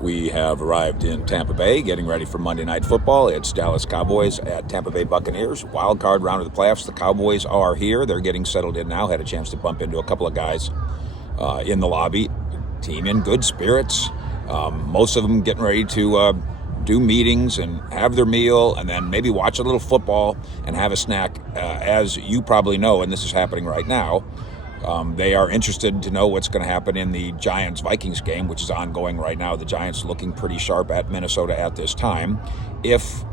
We have arrived in Tampa Bay, getting ready for Monday Night Football. It's Dallas Cowboys at Tampa Bay Buccaneers. Wild card round of the playoffs. The Cowboys are here. They're getting settled in now. Had a chance to bump into a couple of guys in the lobby. Team in good spirits. Most of them getting ready to do meetings and have their meal and then maybe watch a little football and have a snack. As you probably know, and this is happening right now, they are interested to know what's going to happen in the Giants-Vikings game, which is ongoing right now. The Giants looking pretty sharp at Minnesota at this time. If,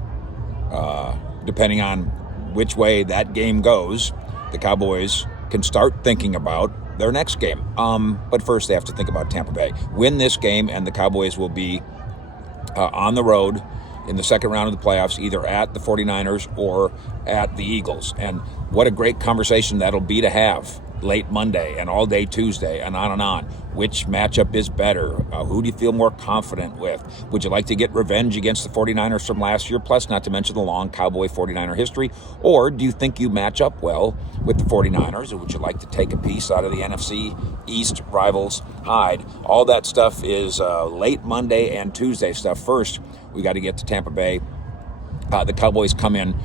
depending on which way that game goes, the Cowboys can start thinking about their next game. But first they have to think about Tampa Bay. Win this game and the Cowboys will be on the road in the second round of the playoffs, either at the 49ers or at the Eagles. And what a great conversation that'll be to have late Monday and all day Tuesday and on and on. Which matchup is better? Who do you feel more confident with? Would you like to get revenge against the 49ers from last year, plus not to mention the long Cowboy 49er history? Or do you think you match up well with the 49ers? Or would you like to take a piece out of the NFC East rivals' hide? All that stuff is late Monday and Tuesday stuff. First, we got to get to Tampa Bay. The Cowboys come in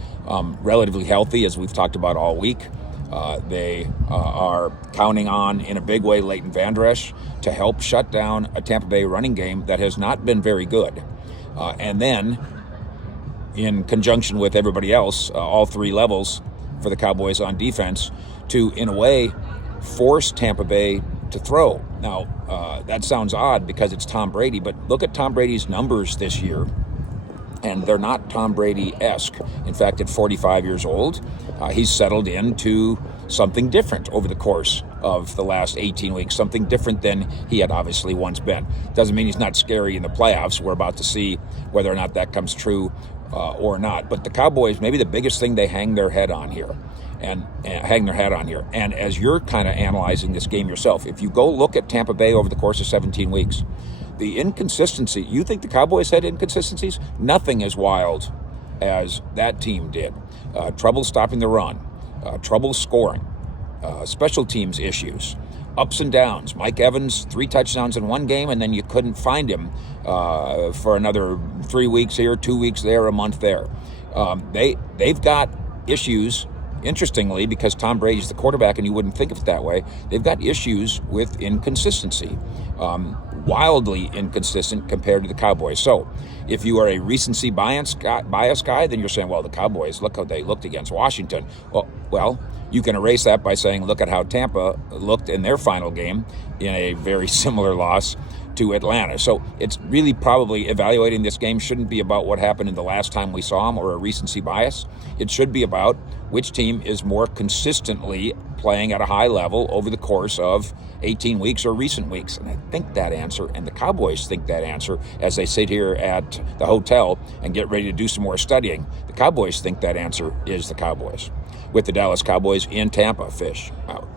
relatively healthy, as we've talked about all week. They are counting on, in a big way, Leighton Vander Esch to help shut down a Tampa Bay running game that has not been very good. And then, in conjunction with everybody else, all three levels for the Cowboys on defense, to, in a way, force Tampa Bay to throw. Now, that sounds odd because it's Tom Brady, but look at Tom Brady's numbers this year. And they're not Tom Brady-esque. In fact, at 45 years old, he's settled into something different over the course of the last 18 weeks, something different than he had obviously once been. Doesn't mean he's not scary in the playoffs. We're about to see whether or not that comes true or not. But the Cowboys, maybe the biggest thing they hang their hat on here. And as you're kind of analyzing this game yourself, if you go look at Tampa Bay over the course of 17 weeks, the inconsistency, you think the Cowboys had inconsistencies? Nothing as wild as that team did. Trouble stopping the run, trouble scoring, special teams issues, ups and downs. Mike Evans, 3 touchdowns in one game, and then you couldn't find him for another 3 weeks here, 2 weeks there, a month there. They've got issues, interestingly, because Tom Brady's the quarterback and you wouldn't think of it that way. They've got issues with inconsistency. Wildly inconsistent compared to the Cowboys. So if you are a recency bias guy, then you're saying, well, the Cowboys, look how they looked against Washington. Well, you can erase that by saying, look at how Tampa looked in their final game in a very similar loss to Atlanta. So it's really probably evaluating this game shouldn't be about what happened in the last time we saw them or a recency bias. It should be about which team is more consistently playing at a high level over the course of 18 weeks or recent weeks. And I think that answer, and the Cowboys think that answer, as they sit here at the hotel and get ready to do some more studying, the Cowboys think that answer is the Cowboys. With the Dallas Cowboys in Tampa, Fish out.